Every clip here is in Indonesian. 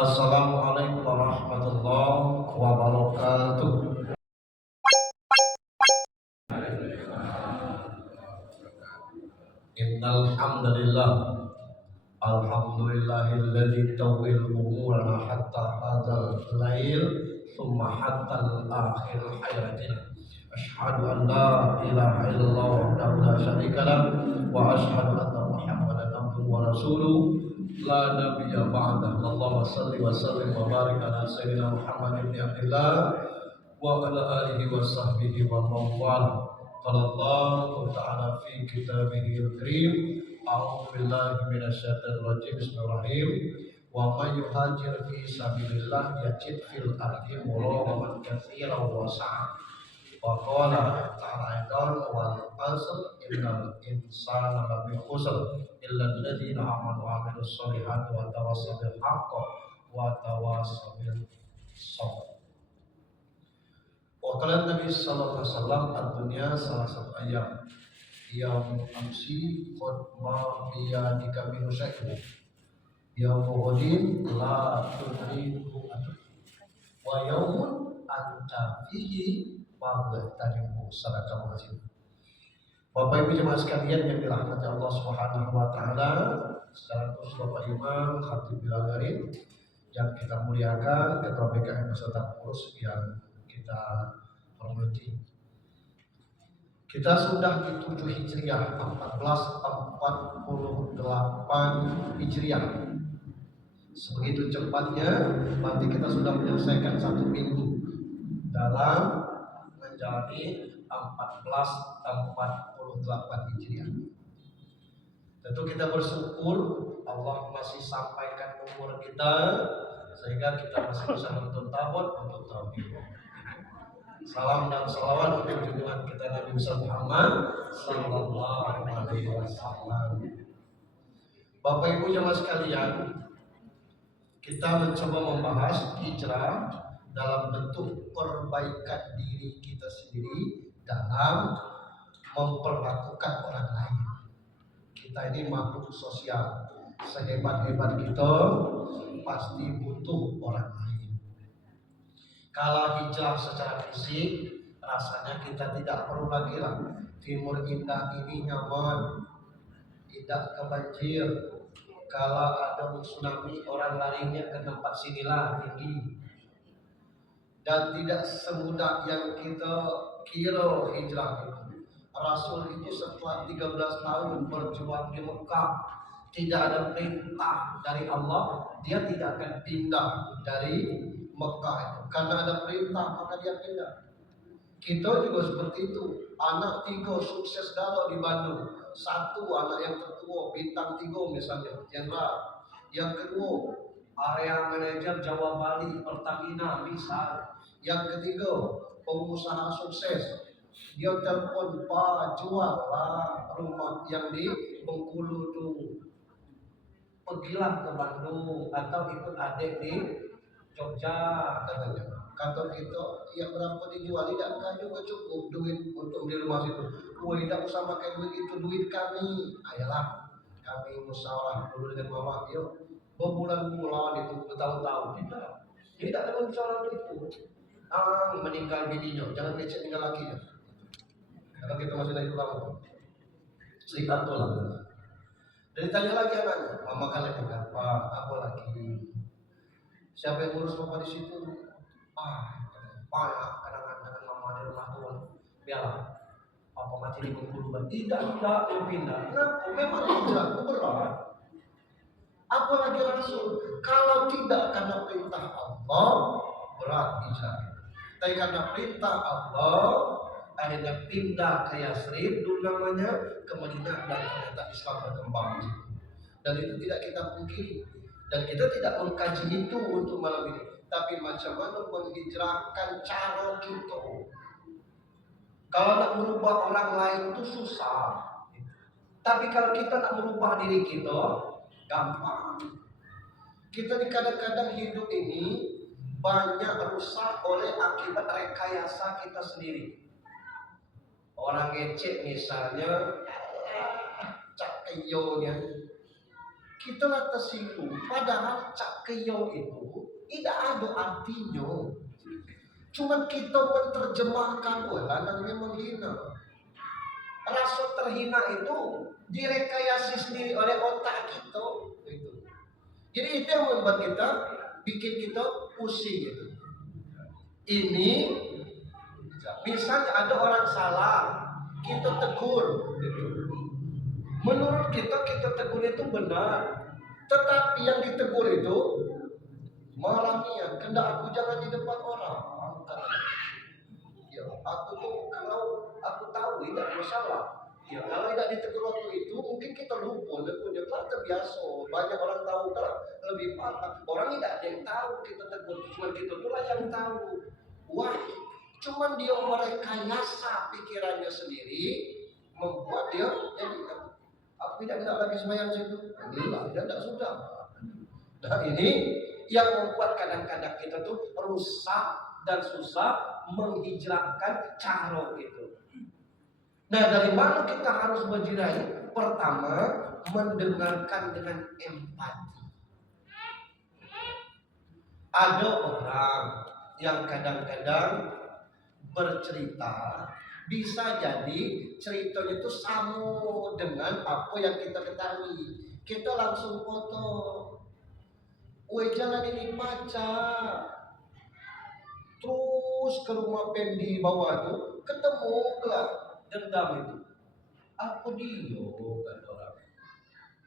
Assalamualaikum warahmatullahi wabarakatuh. Innal hamdalillah alhamdulillahilladzi tawwil umurana hatta hadzal lail thumma hatta al-akhir hayatina. Asyhadu an la ilaha illallah wahdahu la syarika lah wa asyhadu anna Muhammadan abduhu wa rasuluh la nabiyya ba'dah. Allahumma shalli wa sallim wa barik ala sayyidina Muhammad ibn Abdillah wa ala alihi wa sahbihi wa mawala. Qala Allah ta'ala fi kitabihil karim, a'udzu billahi minasy syaithanir rajim. Bismillahirrahmanirrahim. Wa may yuhajir fi sabilillah yajid fil ardi muraghamaman katsiran wa sa'a. Wa qala ta'ala wal asr innal insana lafi khusr illa alladziina aamanu wa 'amilus shalihaati wa tawassaw bil haqqi wa tawassaw bis sabr. Wa qala Nabi sallallahu alaihi wasallam ad-dunya salasat ayyam yaum amsi qad ma biyadika min syai'in yaum ghadin la tudriku wa yaumun anta fihi tadimu sadaqah wajib. Bapak Ibu jemaah sekalian yang dirahmati Allah Subhanahu wa taala, secara khusus Bapak Imam Khatib Bilal Garin yang kita muliakan, Ketua BKM beserta pengurus yang kita hormati. Kita sudah di 7 Hijriah 1448 Hijriah. Sebegitu cepatnya, nanti kita sudah menyelesaikan 1 minggu dalam menjalani 1448 Hijriah. Tentu kita bersyukur Allah masih sampaikan umur kita sehingga kita masih bisa menuntut taubat untuk tauhid. Salam dan salawat untuk junjungan kita Nabi Muhammad sallallahu alaihi wasallam. Bapak Ibu jemaah sekalian, kita mencoba membahas hijrah dalam bentuk perbaikan diri kita sendiri dalam memperlakukan orang lain. Kita ini makhluk sosial, sehebat-hebat kita pasti butuh orang lain. Kalau hijrah secara fisik, rasanya kita tidak perlu lagi lah. Timur Indah ini nyaman, tidak kebanjir. Kalau ada tsunami, orang larinya ke tempat sinilah tinggi. Dan tidak semudah yang kita kira hijrah itu. Rasul itu setelah 13 tahun berjuang di Mekah, tidak ada perintah dari Allah, dia tidak akan pindah dari Mekah itu. Karena ada perintah maka dia pindah. Kita juga seperti itu. Anak 3 sukses galau di Bandung. 1 anak yang tertua bintang 3 misalnya, jenderal. Yang kedua area manajer Jawa Bali Pertamina misal. Yang ketiga pengusaha sukses, dia telepon, Pak jual lah rumah yang di Bengkulu tuh, pergilah ke Bandung atau ikut adik di Jogja katanya. Kata kita, ya berapa dijual, tidak kan juga cukup duit untuk beli rumah situ. Tidak usah pakai duit itu, duit kami. Ayolah kami musyawarah dulu dengan mama, yuk berbulan-bulan itu bertahun-tahun tidak ada musyawarah itu. Meninggal bininya, jangan lecet tinggal lakinya. Kalau kita masih lagi ulama, serikat tolak. Dan ditanya lagi anaknya, mama kalian berapa? Apa lagi? Siapa yang ngurus mama di situ? Banyak kadang-kadang mama di rumah tua. Biarlah, papa mati di Bengkulu. Tidak mau pindah. Kenapa? Memang tidak berat. Apalagi Rasul, kalau tidak karena perintah Allah, berat hijrah. Tapi karena perintah Allah, akhirnya pindah ke Yasrib dulu namanya, ke Madinah, dan ternyata Islam berkembang. Dan itu tidak kita pungkiri. Dan kita tidak mengkaji itu untuk malam ini. Tapi macam mana menghijrahkan cara kita. Kalau nak merubah orang lain itu susah. Tapi kalau kita nak merubah diri kita, gampang. Kita kadang-kadang hidup ini banyak rusak oleh akibat rekayasa kita sendiri. Orang ngecek misalnya, cak keyonya kita lah tersinggung. Padahal cak keyo itu tidak ada artinya. Cuman kita menerjemahkan namanya menghina. Rasa terhina itu direkayasa sendiri oleh otak kita. Jadi itu yang membuat kita, bikin kita pusing gitu. Ini misalnya ada orang salah, kita tegur gitu. Menurut kita tegur itu benar. Tetapi yang ditegur itu malah niat, kendak aku jangan di depan orang. Ya, aku tuh kalau aku tahu tidak masalah. Ya, kalau tidak ditegur waktu itu mungkin kita lupa, dia terbiasa. Banyak orang tahu kalau lebih parah. Orang tidak ada yang tahu kita tegur, cuma kita itulah yang tahu. Wah, cuman dia merekayasa pikirannya sendiri, membuat dia jadi aku tidak lagi sembahyang situ. Alhamdulillah, tidak sudah. Nah ini yang membuat kadang-kadang kita tuh rusak dan susah menghijrahkan cara itu. Nah dari mana kita harus berjirai? Pertama, mendengarkan dengan empati. Ada orang yang kadang-kadang bercerita, bisa jadi ceritanya itu sama dengan apa yang kita ketahui. Kita langsung foto. Woi jangan ini pacar. Terus ke rumah Pendi bawah itu ketemu lah dendam itu. Apa dia kata orang?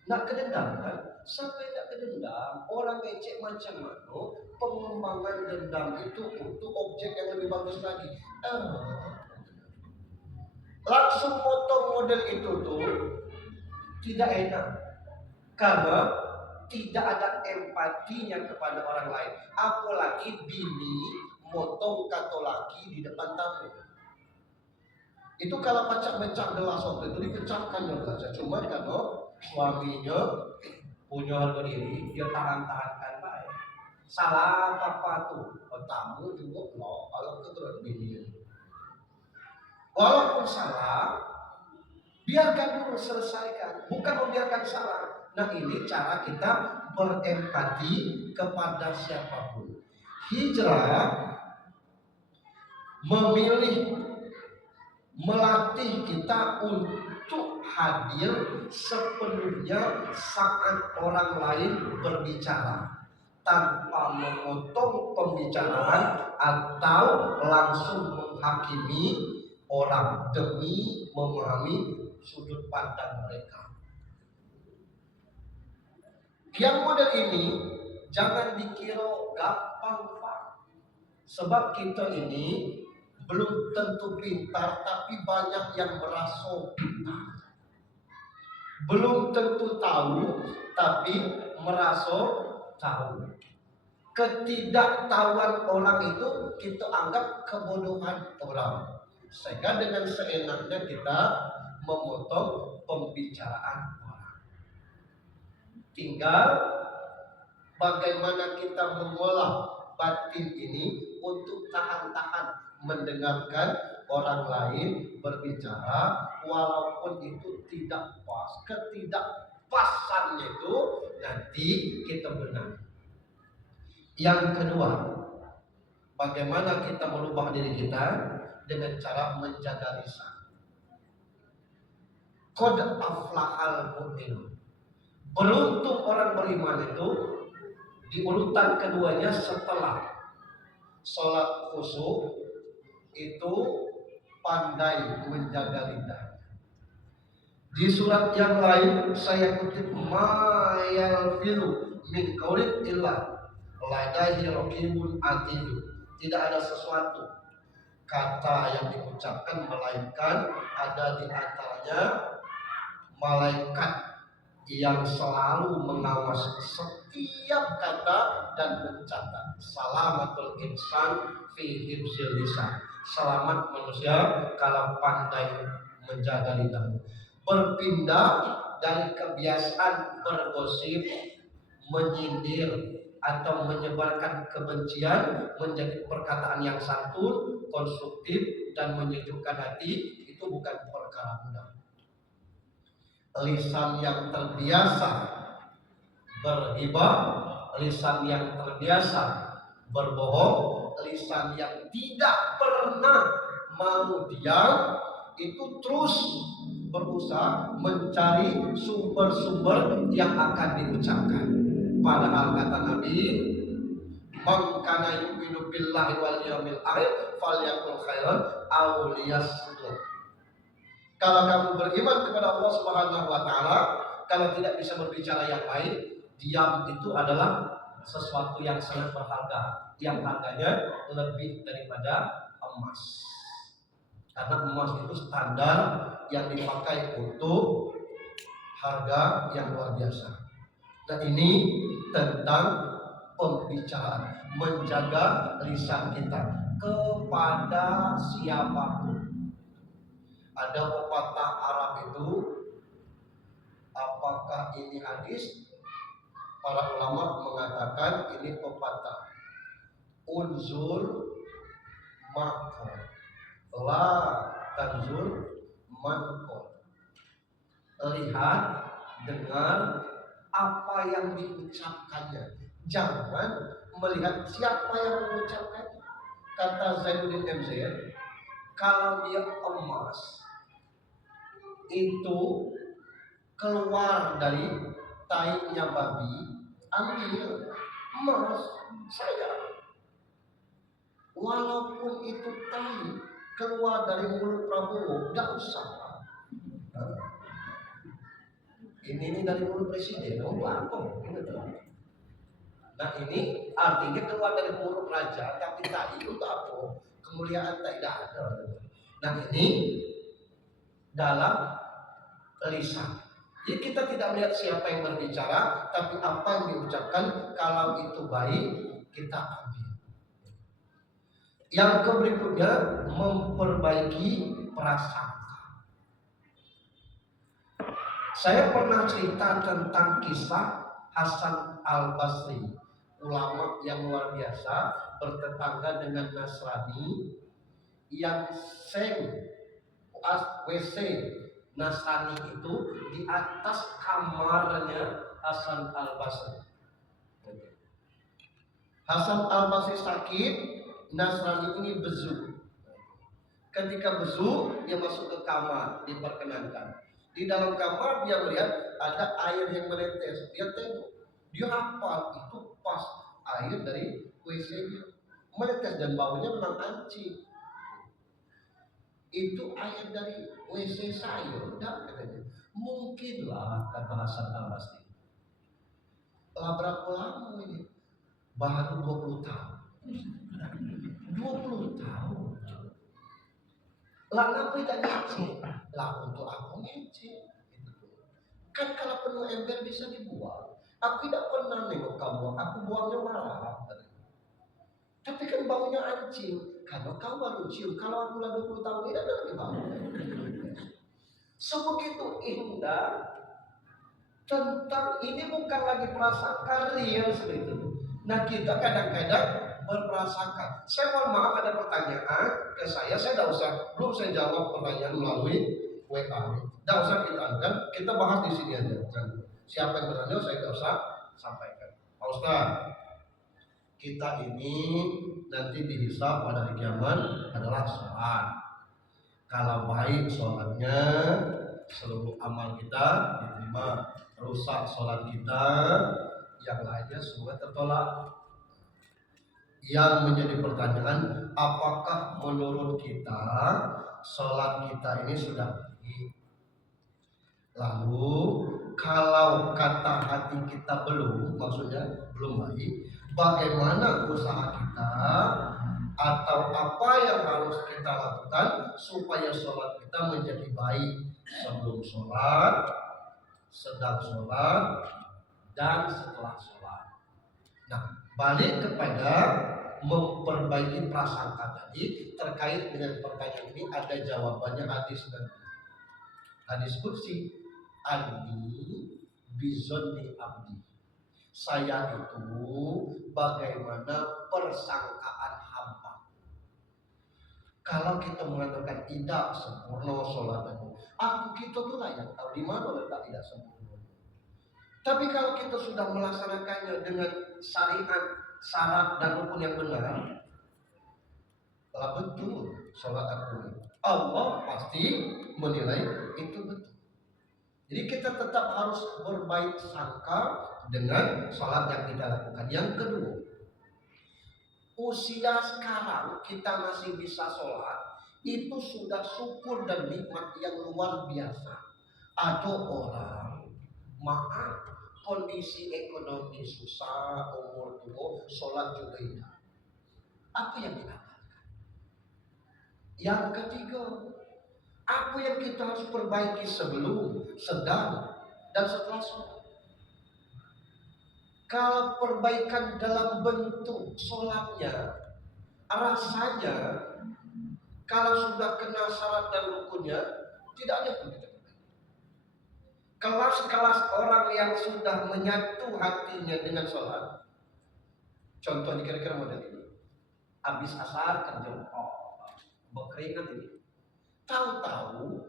Nak kedendam kan? Sampai tak kedendam. Orang ngecek macam mana pengembangan dendam itu untuk objek yang lebih bagus lagi. Langsung foto model itu tuh tidak enak karena tidak ada empatinya kepada orang lain. Apalagi bini motong kata laki di depan tamu. Itu kalau pecah-pecah gelas waktu itu dipecahkan gelasnya. Cuma kalau suaminya punya harga diri, dia tahan-tahankan baik. Salah apa tuh? Tamu juga loh kalau keturut bini. Walaupun salah, biarkan dulu selesaikan, bukan membiarkan salah. Nah ini cara kita berempati kepada siapapun. Hijrah memilih, melatih kita untuk hadir sepenuhnya saat orang lain berbicara, tanpa memotong pembicaraan atau langsung menghakimi orang demi memahami sudut pandang mereka. Yang model ini jangan dikira gampang Pak. Sebab kita ini belum tentu pintar, tapi banyak yang merasa pintar. Belum tentu tahu, tapi merasa tahu. Ketidaktahuan orang itu kita anggap kebodohan orang. Sehingga dengan seenaknya kita memotong pembicaraan orang. Tinggal bagaimana kita mengolah batin ini untuk tahan-tahan mendengarkan orang lain berbicara walaupun itu tidak pas. Ketidakpasannya itu nanti kita benar. Yang kedua, bagaimana kita merubah diri kita dengan cara menjaga lisan. Qad aflahal mu'minun. Beruntung orang beriman itu di urutan keduanya setelah sholat khusyuk itu pandai menjaga lidah. Di surat yang lain saya kutip ma yalfizu min qaulin illa ladaihi raqibun atid. Tidak ada sesuatu kata yang diucapkan melainkan ada di antaranya malaikat yang selalu mengawas setiap kata dan mencatat. Salamatul insan fi hifzil lisan. Selamat manusia kalau pandai menjaga lidah. Berpindah dari kebiasaan bergosip, menyindir atau menyebarkan kebencian menjadi perkataan yang santun, konstruktif dan menyejukkan hati, itu bukan perkara mudah. Lisan yang terbiasa berhibah, lisan yang terbiasa berbohong, lisan yang tidak pernah mau diam, itu terus berusaha mencari sumber-sumber yang akan diucapkan. Padahal kata Nabi, "Man kana yu'minu billahi wal yawmil akhir falyaqul khairan aw liyasmut." Kalau kamu beriman kepada Allah Subhanahu wa taala, kalau tidak bisa berbicara yang baik, diam itu adalah sesuatu yang sangat berharga, yang harganya lebih daripada emas. Karena emas itu standar yang dipakai untuk harga yang luar biasa. Dan ini tentang pembicaraan, menjaga lisan kita kepada siapapun. Ada pepatah Arab itu, apakah ini hadis? Para ulama mengatakan ini pepatah. Unzur ma'ko la tanzur manko. Lihat, dengar apa yang diucapkannya. Jangan melihat siapa yang mengucapkannya. Kata Zainuddin MZ, kalau dia emas itu keluar dari tainya babi, ambil emas saya. Walaupun itu tai keluar dari mulut Prabowo, tidak usah. Ini dari mulut presiden, apa? Nah ini artinya keluar dari mulut raja, tapi tai itu apa? Kemuliaan tidak ada. Nah ini dalam lisan. Jadi kita tidak melihat siapa yang berbicara, tapi apa yang diucapkan. Kalau itu baik, kita ambil. Yang berikutnya, memperbaiki prasangka. Saya pernah cerita tentang kisah Hasan Al-Basri, ulama yang luar biasa, bertetangga dengan Nasrani, yang WC Nasrani itu di atas kamarnya Hasan Al-Basri. Hasan Al-Basri sakit, Nasrani ini bezu. Ketika bezu, dia masuk ke kamar, diperkenankan. Di dalam kamar dia melihat ada air yang menetes. Dia tengok, dia hafal itu pas air dari WC-nya menetes dan baunya memang anjing. Itu air dari WC saya, udah katanya. Mungkinlah, kata Hasan Al-Basri. Berapa lama ini? Baru 20 tahun. 20 tahun. Lah kenapa tidak ngecek? Lah untuk aku ngecek. Kan kalau penuh ember bisa dibuang. Aku tidak pernah nengok kamu, aku buangnya malam. Tapi kan baunya anjing. Kalau kau baru cium, kalau aku udah 20 tahun ini ada lagi bau. Sebegitu indah tentang ini, bukan lagi prasangka real seperti itu. Nah kita kadang-kadang berprasangka. Saya mohon maaf, ada pertanyaan ke saya tidak usah, belum saya jawab pertanyaan melalui WA. Tidak usah kita angkat, kita bahas di sini aja. Siapa yang bertanya saya tidak usah sampaikan. Pak Ustaz, kita ini nanti dihisab pada hari kiamat adalah sholat. Kalau baik sholatnya, seluruh amal kita diterima. Rusak sholat kita, yang lainnya semua tertolak. Yang menjadi pertanyaan, apakah menurut kita sholat kita ini sudah baik? Lalu kalau kata hati kita belum, maksudnya belum baik, bagaimana usaha kita atau apa yang harus kita lakukan supaya sholat kita menjadi baik? Sebelum sholat, sedang sholat, dan setelah sholat. Nah, balik kepada memperbaiki prasangka tadi. Terkait dengan pertanyaan ini ada jawabannya hadis nanti. Hadis qudsi, Andi bizonni abdi. Saya itu bagaimana persangkaan hamba. Kalau kita mengatakan tidak sempurna sholatnya, aku kita tuh lah yang tahu di mana letak tidak sempurna. Tapi kalau kita sudah melaksanakannya dengan syariat, syarat dan rukun yang benar, lah betul sholat aku. Allah pasti menilai itu betul. Jadi kita tetap harus berbaik sangka dengan sholat yang kita lakukan. Yang kedua, usia sekarang kita masih bisa sholat, itu sudah syukur dan nikmat yang luar biasa. Ada orang, maaf, kondisi ekonomi susah, umur tua, sholat juga tidak. Apa yang kita lakukan? Yang ketiga, apa yang kita harus perbaiki sebelum, sedang, dan setelah sholat? Kalau perbaikan dalam bentuk sholatnya, rasanya kalau sudah kena syarat dan rukunnya, tidak ada pun kita perbaiki. Kelas-kelas orang yang sudah menyatu hatinya dengan sholat, contohnya kira-kira model ini, habis asar kerja, berkeringat ini, tahu-tahu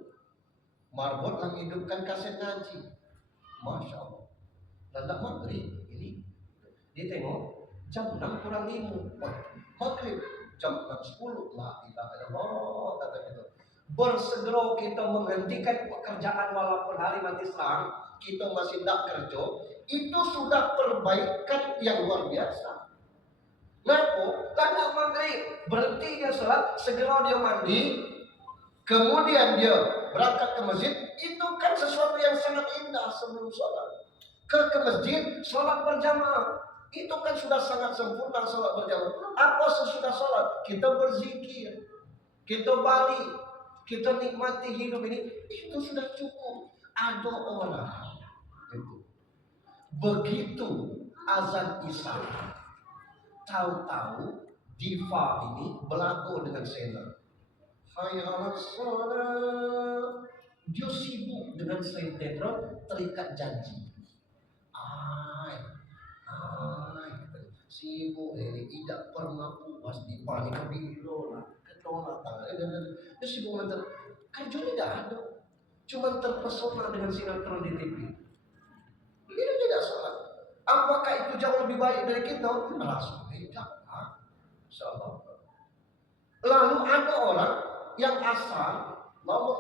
marbot menghidupkan kaset ngaji, masya Allah. Landak maghrib ini, dia tengok jam 6 kurang 5, maghrib jam 6.10, la ilaha illallah, kata gitu. Bersegera kita menghentikan pekerjaan walaupun hari mati Islam, kita masih tidak kerja, itu sudah perbaikan yang luar biasa. Ngaku, tanda maghrib, berhenti dia sholat, segera dia mandi, kemudian dia berangkat ke masjid, itu kan sesuatu yang sangat indah sebelum sholat. Ke masjid, sholat berjamaah, itu kan sudah sangat sempurna sholat berjamaah. Apa sesudah sholat? Kita berzikir, kita balik, kita nikmati hidup ini, itu sudah cukup. Ada orang itu begitu azan isya, tahu-tahu diva ini berlaku dengan senang. Hayya sholat, dia sibuk dengan sinetron, terikat janji. Sibuk tidak pernah puas di panik kabilo lah, ketolak dia sibuk nonton kerja tidak ada, cuma terpesona dengan sinetron di TV. Ini tidak sholat. Apakah itu jauh lebih baik dari kita? Langsung tidak. Insyaallah. Lalu ada orang yang asal lalu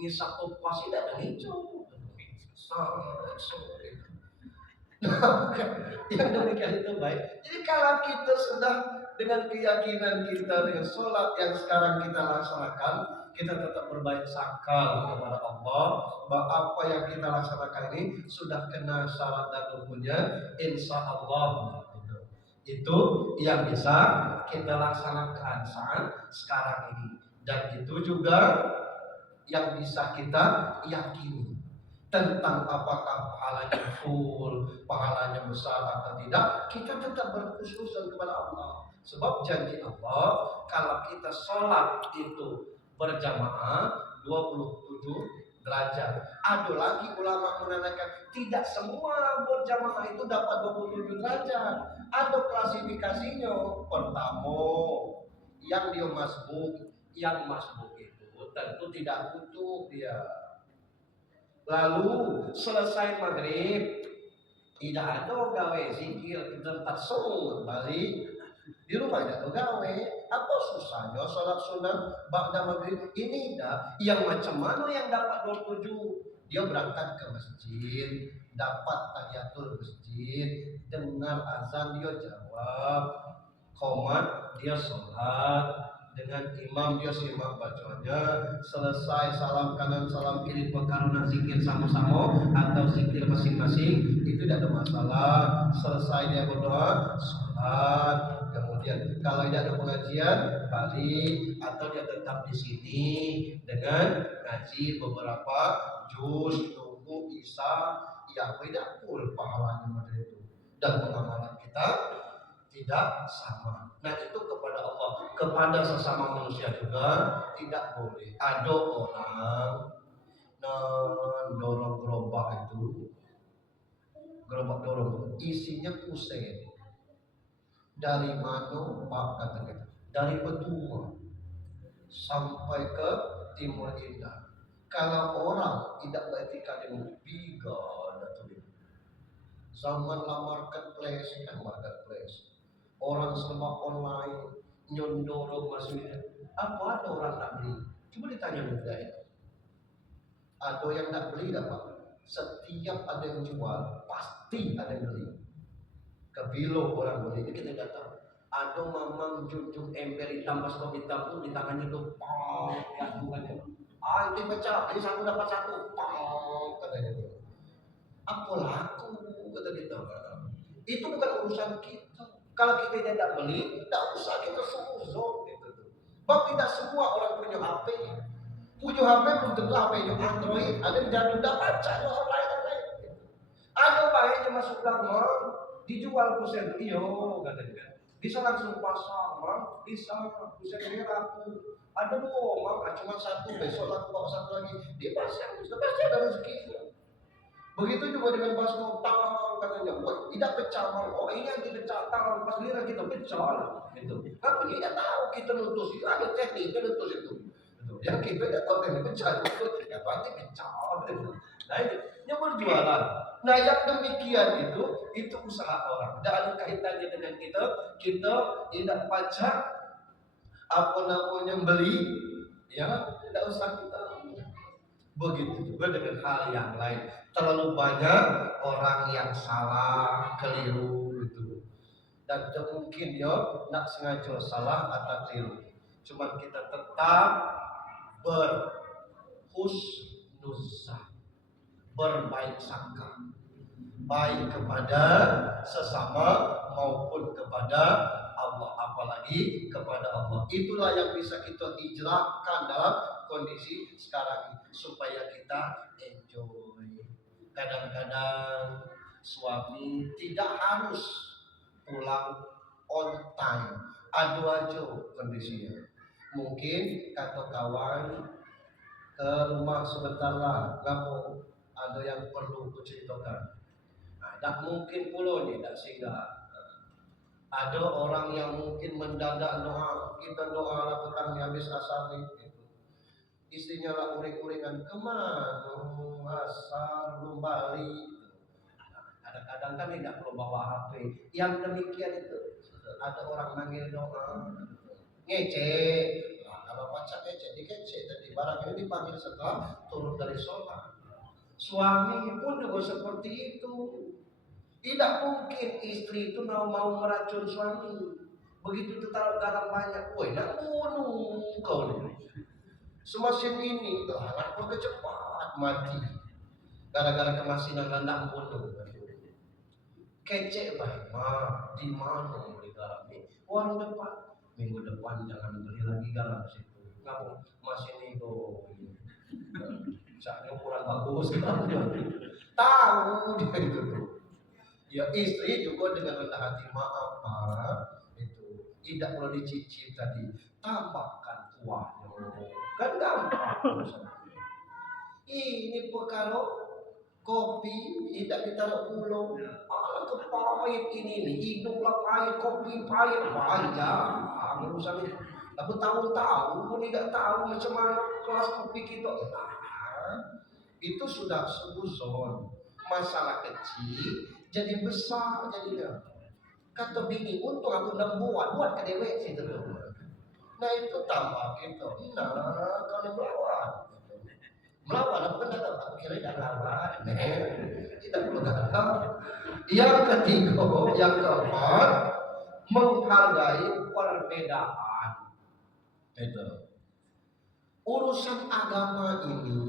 ngisap topas tidak ada hijau. Yang demikian itu baik. Jadi kalau kita sudah dengan keyakinan kita dengan sholat yang sekarang kita laksanakan, kita tetap berbaik sangka kepada Allah bahwa apa yang kita laksanakan ini sudah kena syarat dan rukunnya, insya Allah itu yang bisa kita laksanakan saat sekarang ini, dan itu juga yang bisa kita yakini tentang apakah pahalanya full, pahalanya besar atau tidak. Kita tetap berkhusus kepada Allah, sebab janji Allah kalau kita sholat itu berjamaah 27 derajat. Ada lagi ulama mengatakan tidak semua berjamaah itu dapat 27 derajat. Ada klasifikasinya. Pertama, yang dia masbuk, yang masbuk itu tentu tidak butuh dia. Lalu selesai maghrib, tidak ada gawe zikir, tempat sholat balik di rumah tidak ada gawe. Apa susahnya sholat sunat ba'da maghrib ini? Dah yang macam mana yang dapat 27? Dia berangkat ke masjid, dapat tahiyatul masjid, dengar azan dia jawab, qomat dia sholat, dengan imam dia simak bacaannya, selesai salam kanan salam kiri karena zikir sama-sama atau zikir masing-masing itu tidak ada masalah. Selesai dia berdoa, sholat, kemudian kalau tidak ada pengajian balik, atau dia tetap di sini dengan ngaji beberapa juz, tunggu isya, ya tidak full pahalanya pada itu, dan pengamalan kita tidak sama. Nah itu kepada Allah, kepada sesama manusia juga tidak boleh. Ada orang dorong gerobak itu, gerobak dorong isinya kusen. Dari mana Pak kata kita? Dari Petua sampai ke Timur Indah. Kalau orang tidak beretika dengan bigal atau zaman marketplace kan marketplace. Orang serba online, nyondoro masuknya. Apa ada orang tak beli? Coba ditanya muda itu. Ada yang tak beli dapat. Setiap ada yang jual, pasti ada yang beli. Kebilo orang beli, itu kita tidak tahu. Ada mamang junjung ember hitam pas kau hitam tuh di tangannya tuh, pang, gantungannya. Ah itu pecah, ini satu dapat satu, pang, katanya tuh. Apa laku kata kita. Itu bukan urusan kita. Kalau kita tidak beli, tidak usah kita suzon gitu. Sebab tidak semua orang punya HP. Punya HP belum tentu HP-nya Android. Ada yang jadul tidak baca online. Ada baiknya masuk kamar, dijual kusen iyo katanya. Bisa langsung pasang, mang, bisa kusen merah. Ada dua, mang, cuma satu, besok laku bawa satu lagi. Dipasang, pasti ada rezekinya. Begitu juga dengan baskom tangan katanya, wah tidak pecah mal, oh ini yang pecah tangan pas lira kita pecah, gitu. Tapi tidak tahu kita nutus itu ada teknik nutus itu. Yang kita tidak tahu teknik pecah itu, ya pasti pecah. Nah ini yang berjualan. Nah yang demikian itu usaha orang. Tidak ada kaitannya dengan kita tidak pajak apa namanya beli, ya tidak usah kita. Begitu juga dengan hal yang lain. Terlalu banyak orang yang salah, keliru gitu. Dan mungkin ya nak sengaja salah atau keliru. Cuma kita tetap berhusnuzan, berbaik sangka, baik kepada sesama maupun kepada Allah, apalagi kepada Allah. Itulah yang bisa kita hijrahkan dalam kondisi sekarang ini supaya kita enjoy. Kadang-kadang suami tidak harus pulang on time, adu kondisinya. Mungkin kata kawan ke rumah sebentar lah, kamu ada yang perlu kuceritakan. Nah, tak mungkin pula ni tak singgah. Ada orang yang mungkin mendadak doa, kita doa lah petang habis asar ni. Istrinya lah uring-uringan kemana asar belum balik. Kadang-kadang kan tidak perlu bawa HP. Yang demikian itu ada orang manggil doa ngecek. Nah, kalau pacar ngecek dikecek tadi barang ini dipanggil setelah turun dari sholat. Suami pun juga seperti itu. Tidak mungkin istri itu mau meracun suami. Begitu ditaruh garam banyak, woi nak bunuh kau ni. Semasin ini anak pun cepat mati gara-gara kemasinan rendah bunuh. Kecek baik mah di mana beli garam ni? Warung depan. Minggu depan jangan beli lagi garam situ. Kamu masih nih kau. Misalnya kurang bagus tahu dia itu tuh. Ya istri juga dengan rendah hati, maaf Pak, itu tidak perlu dicicip tadi, tambahkan kuahnya, kan gampang. Ini perkara kopi tidak ditaruh gula, kepahit ini hiduplah pahit, kopi pahit, panjang urusan itu. Tapi tahun-tahun pun tidak tahu macam mana kelas kopi kita. Itu sudah suzon, masalah kecil jadi besar jadinya. Kata bini, untung aku udah buat ke dewek situ. Nah itu tambah gitu. Nah kalau melawan aku kan datang, aku kira tidak melawan. Tidak perlu kata. Yang ketiga, yang keempat, menghargai perbedaan. Itu urusan agama ini.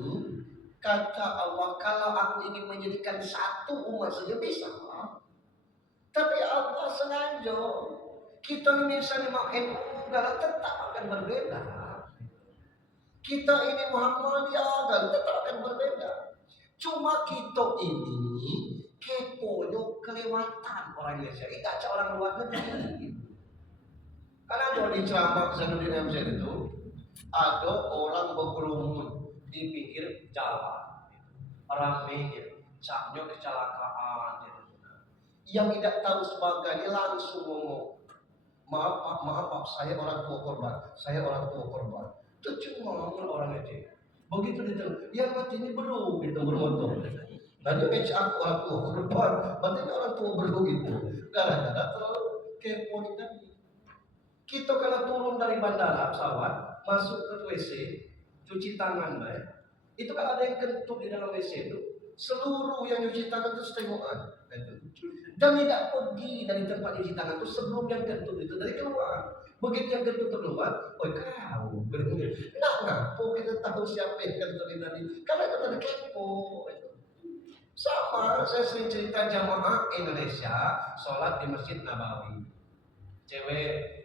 Kata Allah, kalau aku ingin menjadikan satu umat saja bisa. Tapi Allah sengaja kita ini misalnya NU tetap akan berbeda. Kita ini Muhammadiyah tetap akan berbeda. Cuma kita ini keponya kelewatan orang Indonesia. Tidak ada orang luar negeri. Karena ada di ceramah Zainuddin MZ itu ada orang berkerumun di pinggir jalan, ramenya, capnya kecelakaan. Yang tidak tahu sebagainya langsung ngomong, maaf, saya orang tua korban, Itu cuma orang aja. Begitu ditanya, yang mati ini bro, gitu bermotor. Nah dia match aku berdepan, berarti orang tua bro gitu. Gara-gara terlalu kepo tadi. Kita kalau turun dari bandara pesawat, masuk ke WC, cuci tangan, itu kan ada yang kentut di dalam WC itu, seluruh yang cuci tangan itu setengokan. Dan tidak pergi dari tempat cuci tangan itu sebelum yang kentut itu dari keluar. Begitu yang kentut keluar, oh kau, nah kita tahu siapa yang kentut ini tadi, karena itu tadi kepo. Sama, saya sering cerita jamaah Indonesia sholat di Masjid Nabawi. Cewek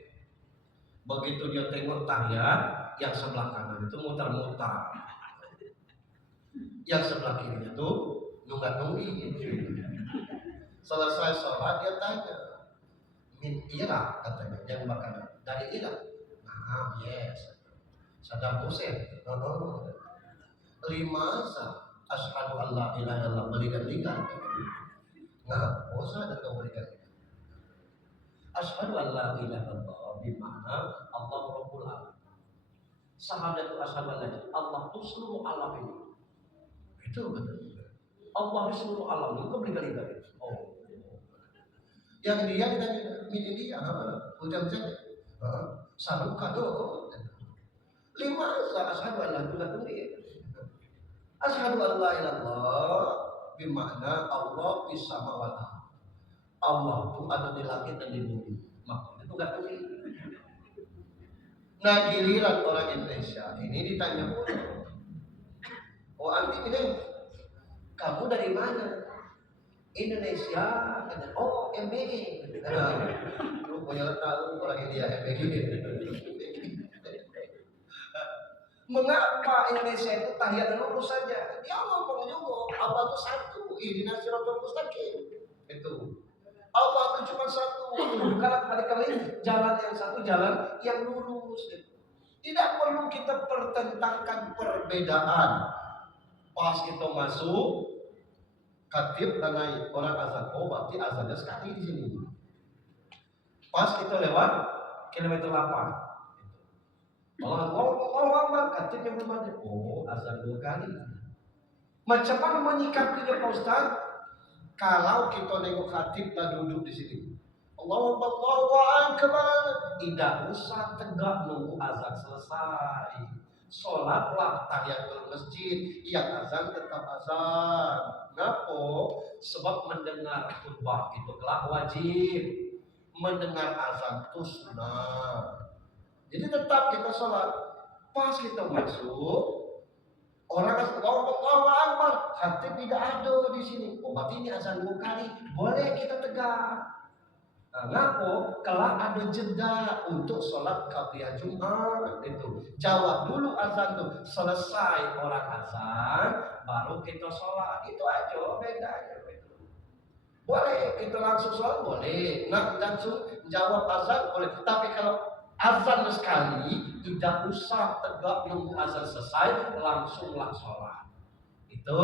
begitu dia tengok tahiyat, yang sebelah kanan itu mutar-mutar, yang sebelah kirinya tuh nunggak-nunggi. Selesai sholat dia tanya, min Irak katanya, yang makanan dari Irak. Nah, yes. Saddam Hussein. No. Limaza asyhadu an la ilaha illallah balikan-likan. Nah, bosan dan kau balikan. Asyhadu an la ilaha illallah bimana Allah Rabbul Alamin. Syahadat asyhadu an la Allah itu seluruh alam ini. Itu betul. Allah di seluruh alam itu kau balikan-likan. Oh. Yang dia ditanya min India, hujan-hujan. Saduka do. Limaza asyhadu an la ilaha illallah. Asyhadu an la ilaha illallah bermakna Allah fis samawati. Allah itu ada di langit dan di bumi. Makanya itu enggak tulis. Nah, giliran orang Indonesia ini ditanya, "Oh, anti ini kamu dari mana?" Indonesia. Oh, MBG. Lu punya tahu orang India MBG. Mengapa Indonesia itu tahiyat lurus saja? Dia ngomong juga Allah itu satu, ihdinas siratal mustaqim. Itu Allah itu cuma satu. Kalau kali jalan yang satu, jalan yang lurus. Tidak perlu kita pertentangkan perbedaan. Pas kita masuk khatib dan naik orang azan, oh berarti azannya sekali di sini. Pas kita lewat kilometer 8. Allah Akbar, katanya belum ada. Oh, azan 2 kali. Macam mana menyikapinya Pak Ustaz? Kalau kita nengok khatib dan duduk di sini, Allahu Akbar, tidak usah tegak nunggu azan selesai. Sholatlah tahiyatul masjid, yang azan tetap azan. Kenapa? Sebab mendengar khutbah itu kelak wajib, mendengar azan itu sunnah. Jadi tetap kita sholat. Pas kita masuk, orang Allahu Akbar, khatib tidak ada di sini. Oh, berarti ini azan 2 kali. Boleh kita tegak. Nah, ngapo? Kelak ada jeda untuk sholat qadhiyah Jumat itu. Jawab dulu azan tuh. Selesai orang azan, baru kita sholat. Itu aja bedanya. Boleh kita langsung sholat, boleh. Nah, langsung jawab azan boleh. Tapi kalau azan sekali, tidak usah tegak nunggu azan selesai, langsunglah sholat. Itu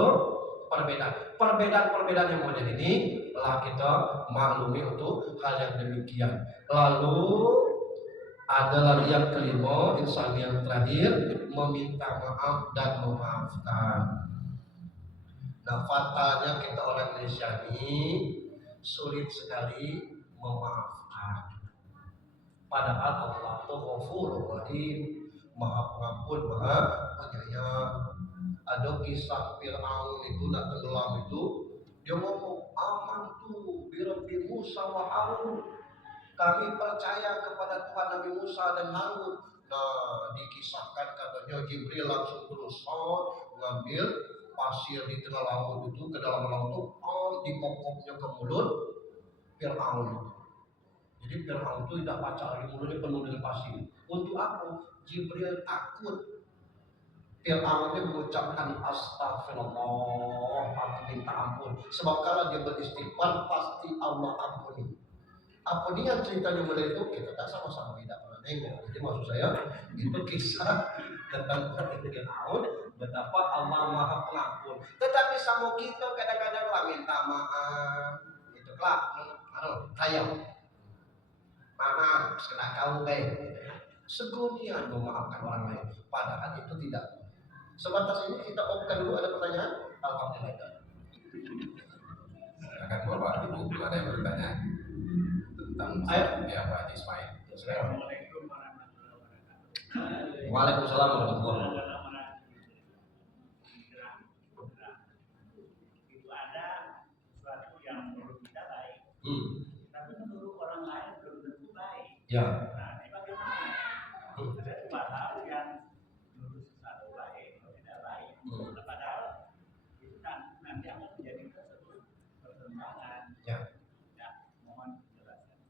perbedaan yang model ini telah kita maklumi untuk hal yang demikian. Lalu ada lagi yang kelima, insan yang terakhir, meminta maaf dan memaafkan. Nah, fatalnya kita orang Indonesia ini sulit sekali memaafkan. Padahal Allah itu Ghafurur Rahim, Maha Pengampun, Maha Penyayang. Ada kisah Fir'aun itu nak tenggelam itu, dia ngomong amantu bi Rabbi Musa wa Harun. Kami percaya kepada Tuhan Nabi Musa dan Harun. Nah, dikisahkan katanya Jibril langsung terus ngambil pasir di tengah laut itu ke dalam laut itu, dipokoknya ke mulut Fir'aun itu. Jadi Fir'aun itu tidak baca lagi, mulutnya penuh dengan pasir. Untuk apa? Jibril takut Fir'aun itu mengucapkan astagfirullah, aku minta ampun. Sebab kalau dia beristighfar pasti Allah ampuni. Apa dia ceritanya mulai itu kita tak sama-sama tidak pernah nengok. Jadi maksud saya itu kisah tentang Fir'aun, betapa Allah Maha Pengampun. Tetapi sama kita kadang-kadang lah minta maaf. Itu kelak, kayak mana sekedar kau baik segunian memaafkan orang lain, padahal itu tidak. Sebatas ini kita open dulu, ada pertanyaan? Alhamdulillah. Silakan Bapak Ibu, ada yang bertanya tentang ya Pak Haji Ismail. Assalamualaikum warahmatullahi wabarakatuh. Waalaikumsalam warahmatullahi wabarakatuh. Itu ada sesuatu yang menurut kita baik, tapi menurut orang lain belum tentu baik. Ya. Nah, ini bagaimana? Ada dua hal yang menurut sesuatu baik atau tidak baik. Padahal itu nanti akan menjadi sesuatu pertentangan. Ya. Mohon jelaskan.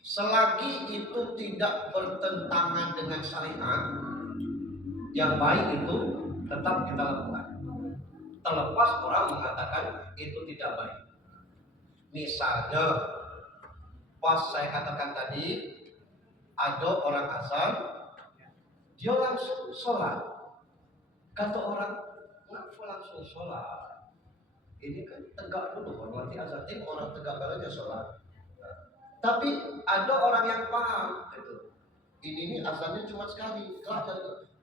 Selagi itu tidak bertentangan dengan syariat, yang baik itu tetap kita lakukan. Terlepas orang mengatakan itu tidak baik. Misalnya, pas saya katakan tadi, ada orang azan, dia langsung sholat. Kata orang, kenapa langsung sholat? Ini kan tegak dulu, berarti azan ini orang tegak barunya sholat. Tapi ada orang yang paham itu. Ini azannya cuma sekali,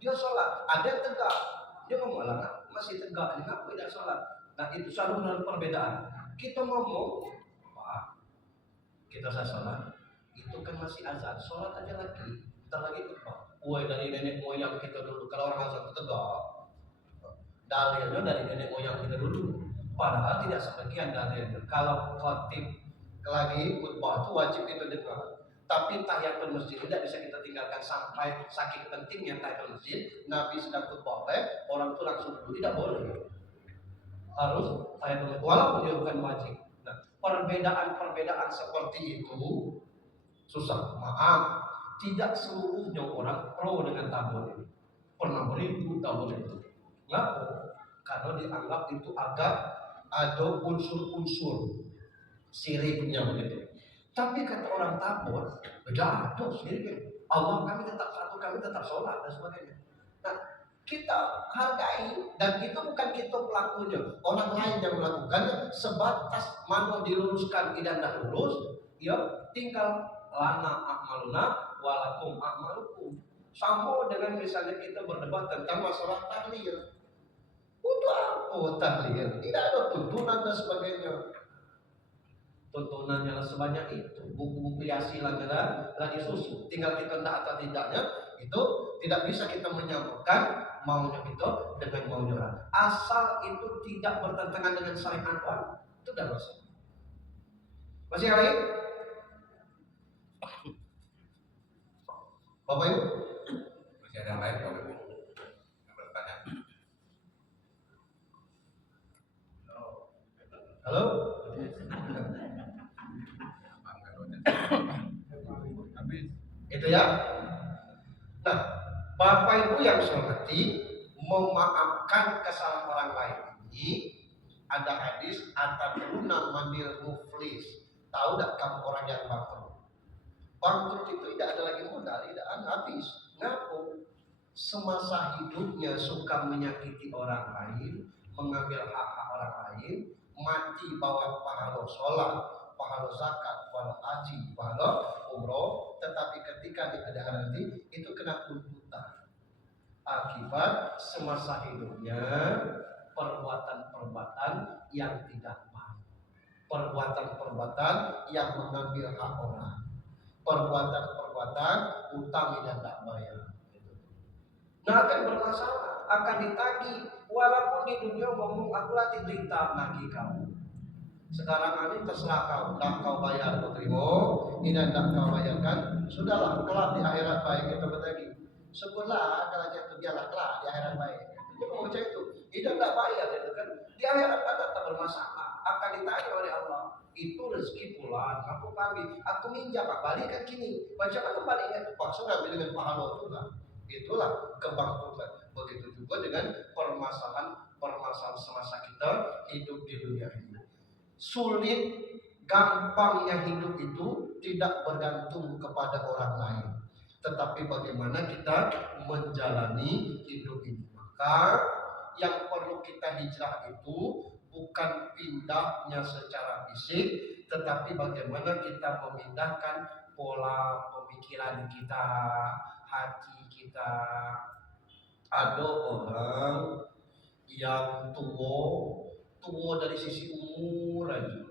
dia sholat. Ada yang tegak, dia ngomong lah, masih tegak, kenapa tidak sholat? Nah itu selalu perbedaan. Kita ngomong, Pak, kita sholat, itu kan masih azan, sholat aja lagi, kita lagi tegak. Woi, dari nenek moyang kita dulu, kalau orang azan tegak, dalilnya dari nenek moyang kita dulu. Padahal tidak sebagian dalilnya. Kalau khotib lagi khutbah itu wajib kita dengar. Tapi tahiyatul masjid tidak bisa kita tinggalkan sampai saking pentingnya tahiyatul masjid. Nabi sedang khutbah, orang itu langsung dulu, tidak boleh. Harus tahiyatul masjid walaupun dia bukan wajib. Nah, perbedaan seperti itu susah. Maaf, tidak seluruhnya orang pro dengan tabur ini. Pernah beribu tabur itu. Kenapa? Karena dianggap itu agak ada unsur-unsur siriknya begitu. Tapi kata orang tabur, beda ada siriknya. Allah kami tetap satu, kami tetap sholat dan sebagainya. Nah, kita hargai, dan itu bukan kita pelakunya, orang lain yang melakukannya. Sebatas mana diluruskan tidak lurus, ya tinggal lana akmaluna walakum akmalukum. Sama dengan misalnya kita berdebat tentang masalah tahlil. Untuk apa tahlil? Tidak ada tuntunan dan sebagainya. Tuntunannya sebanyak itu, buku-buku Yasin lagi susu, tinggal kita tidak atau tidaknya itu tidak bisa kita menyamakan maunya kita dengan maunya orang. Asal itu tidak bertentangan dengan syariat Tuhan, itu sudah masalah. Masih yang lain? Bapak Ibu? Masih ada yang lain Bapak Ibu yang bertanya? Halo? Itu ya. Nah, Bapak Ibu yang saya hormati, memaafkan kesalahan orang lain ini ada hadis atadruna manil muflis. Tahu tak kamu orang yang bangkrut? Bangkrut itu tidak ada lagi modal, tidak ada habis. Ngaku semasa hidupnya suka menyakiti orang lain, mengambil hak-hak orang lain, mati bawa pahala sholat, pahala zakat, pahala haji, pahala umroh, tetapi ketika di akhirat nanti itu kena tuntutan akibat semasa hidupnya perbuatan-perbuatan yang tidak baik, perbuatan-perbuatan yang mengambil hak orang, perbuatan-perbuatan utang yang tidak bayar. Nah akan bermasalah, akan ditagih, walaupun di dunia ngomong aku latih berita nagih kamu. Sekarang ini terserah kau, tak kau bayar kau terima, ini tak kau bayarkan, sudahlah, kelak di akhirat baik kita bertagi. Syukurlah kalau jatuh dialah kelak di akhirat baik. Dia mau baca itu, tidak bayar itu kan. Di akhirat tak bermasalah, akan ditanya oleh Allah. Itu rezeki pulang, aku pamit, aku minjam, balikkan kini, baca aku balikkan, paksa ngambil dengan pahala itu lah. Itulah kebangkrutan. Begitu juga dengan permasalahan semasa kita hidup di dunia ini. Sulit, gampangnya hidup itu tidak bergantung kepada orang lain, tetapi bagaimana kita menjalani hidup ini. Maka yang perlu kita hijrah itu bukan pindahnya secara fisik, tetapi bagaimana kita memindahkan pola pemikiran kita, hati kita. Ada orang yang tua dari sisi umur aja,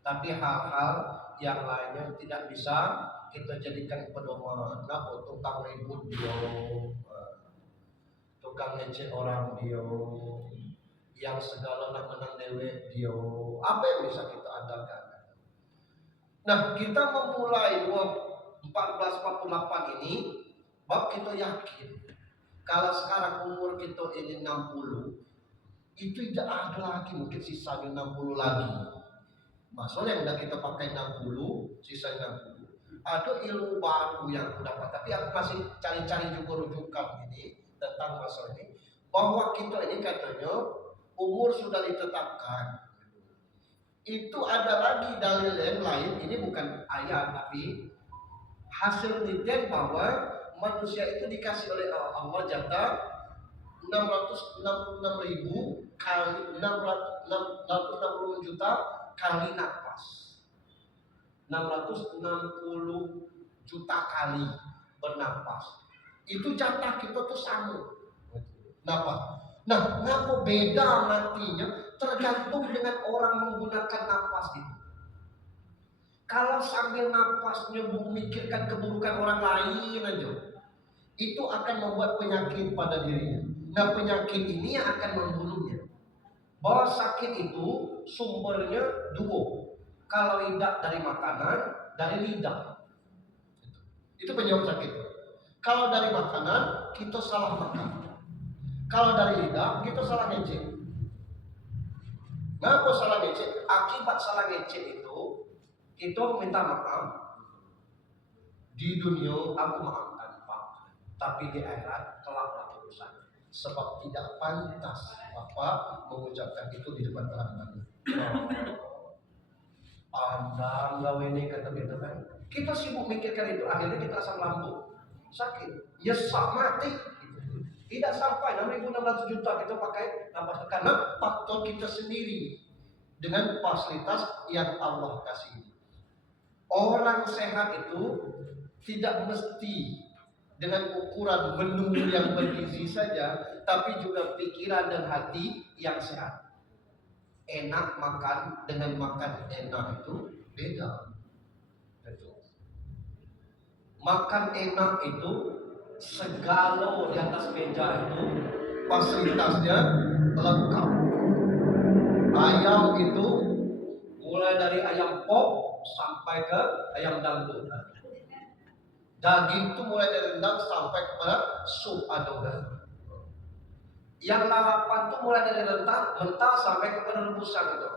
tapi hal-hal yang lainnya tidak bisa kita jadikan pedoman. Nah, tukang ribut dia, tukang ngecek orang dia, yang segala nak menang dewek dia, apa yang bisa kita andalkan? Nah, kita memulai 1448 ini, bab kita yakin kalau sekarang umur kita ini 60, itu tidak ada lagi mungkin sisanya 60 lagi. Maksudnya yang udah kita pakai 60, sisanya 60. Ada ilmu baru yang aku dapat, tapi aku masih cari-cari juga rujukan ini tentang masalah ini. Bahwa kita ini katanya umur sudah ditetapkan. Itu ada lagi dalil yang lain, ini bukan ayat tapi hasil penelitian bahwa manusia itu dikasih oleh Allah jatah 666.000 kali 660 juta kali nafas. 660 juta kali bernafas. Itu jatah kita tuh sama. Kenapa? Nah, ngapa beda nantinya tergantung dengan orang menggunakan nafas itu. Kalau sambil nafasnya memikirkan keburukan orang lain aja, itu akan membuat penyakit pada dirinya. Nah, penyakit ini yang akan membunuhnya. Bahwa sakit itu sumbernya dua. Kalau tidak dari makanan, dari lidah. Itu penyebab sakit. Kalau dari makanan, kita salah makan. Kalau dari lidah, kita salah ngecek. Kenapa salah ngecek? Akibat salah ngecek itu, kita minta maaf. Di dunia aku maafkan Pak, tapi di akhirat kelaklah urusan. Sebab tidak pantas Bapak mengucapkan itu di depan Tuhan. Anda gawe ini kata kita kan. Kita sibuk mikirkan itu, akhirnya kita asam lambung, sakit, nyesek mati. Tidak sampai 6.600 juta kita pakai nafas karena faktor kita sendiri dengan fasilitas yang Allah kasih. Orang sehat itu tidak mesti dengan ukuran menu yang bergizi saja, tapi juga pikiran dan hati yang sehat. Enak makan dengan makan enak itu beda. Betul. Makan enak itu segala di atas meja itu fasilitasnya lengkap. Ayam itu mulai dari ayam pop sampai ke ayam dangdut. Daging itu mulai dari rendang sampai kepada sup adonan. Yang lalapan itu mulai dari mentah sampai kepada rebusan itu.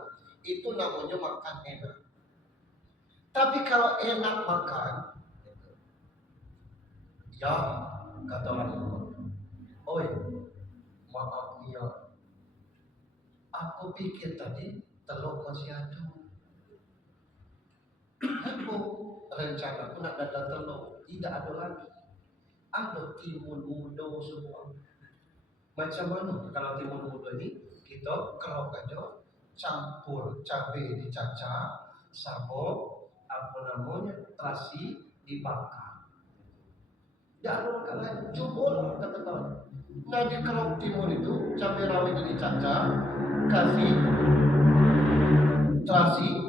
Itu namanya makan enak. Tapi kalau enak makan, ya kata orang tua, oi, maaf ya, aku pikir tadi telur masih ada. Aku rencana aku nak dadar telur, tidak ada lagi. Ada timun muda semua. Macam mana kalau timun muda ini kita kerok aja, campur cabai dicacah, sama apa namanya terasi dibakar. Jangan kalian coba kata kawan. Nah di kerok timur itu cabai rawit dicacah, kasih terasi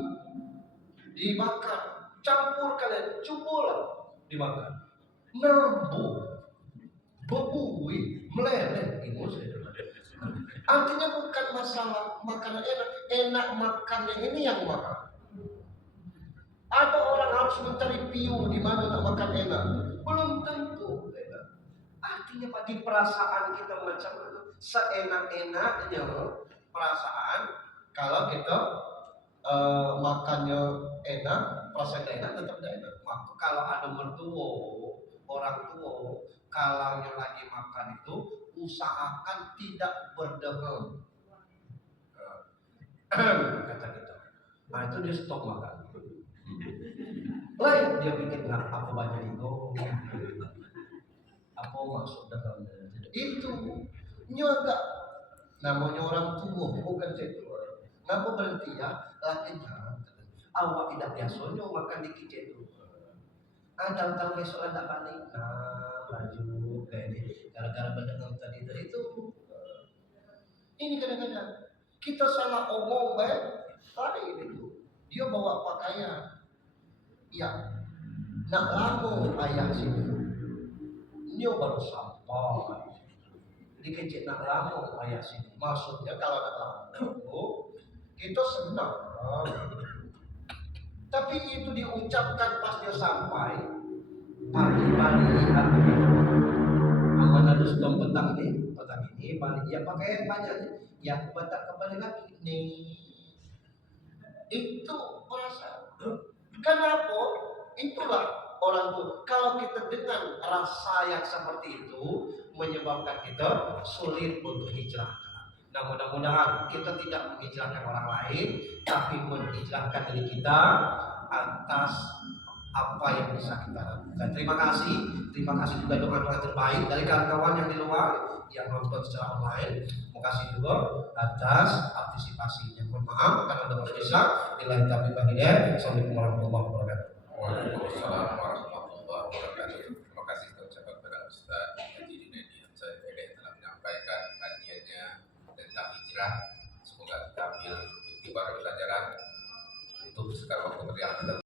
dibakar, campur kalian cobalah dimakan. Nambung, bebui, meleleh, artinya bukan masalah makanan enak, enak makannya ini yang mahal. Ada orang harus mencari piu di mana nak makan enak, belum tentu enak. Artinya Pak, di perasaan kita macam mana? Seenak-enaknya perasaan kalau kita makannya enak, perasaan enak tetap tidak enak. Maka kalau ada mertua, orang tua, kalaunya lagi makan itu usahakan tidak berdeham. Kata kita. Nah itu dia stop makan. Lain dia bikin apa banyak ego. Apa maksud dalamnya? Itu nyoga namanya orang tua bukan itu. Ngapa berhenti ya? Latihan. Awak tidak biasanya makan di kitchen itu. Tahu besok ada balik. Nah, lanjut kayak ini. gara-gara mendengar tadi itu. Ini kadang-kadang kita salah omong tadi itu. Dia bawa pakaian, ya, nak lamu ayah sini. Dia baru sampai. Dikecil nak lamu ayah sini. Maksudnya kalau nak lamu, kita senang. Tapi itu diucapkan pas dia sampai pagi-pagi aman harus petang ini balik ya pakai banyak yang petang kembali lagi nih itu perasaan. Kenapa? Itulah orang tuh kalau kita dengan rasa yang seperti itu menyebabkan kita sulit untuk hijrah. Nah mudah-mudahan kita tidak menghijrahkan orang lain, tapi menghijrahkan diri kita atas apa yang bisa kita lakukan. Terima kasih juga doa-doa terbaik dari kawan-kawan yang di luar yang nonton secara online. Terima kasih juga atas partisipasinya. Mohon maaf karena ada berbeda. Bila kami bagian. Assalamualaikum warahmatullahi wabarakatuh. Waalaikumsalam warahmatullahi wabarakatuh. Terima kasih terucapkan kepada Ustaz Haji Junedi Hamzah yang telah menyampaikan kajiannya tentang hijrah. Semoga kita ambil iktibar pelajaran untuk sekarang waktu berjalan.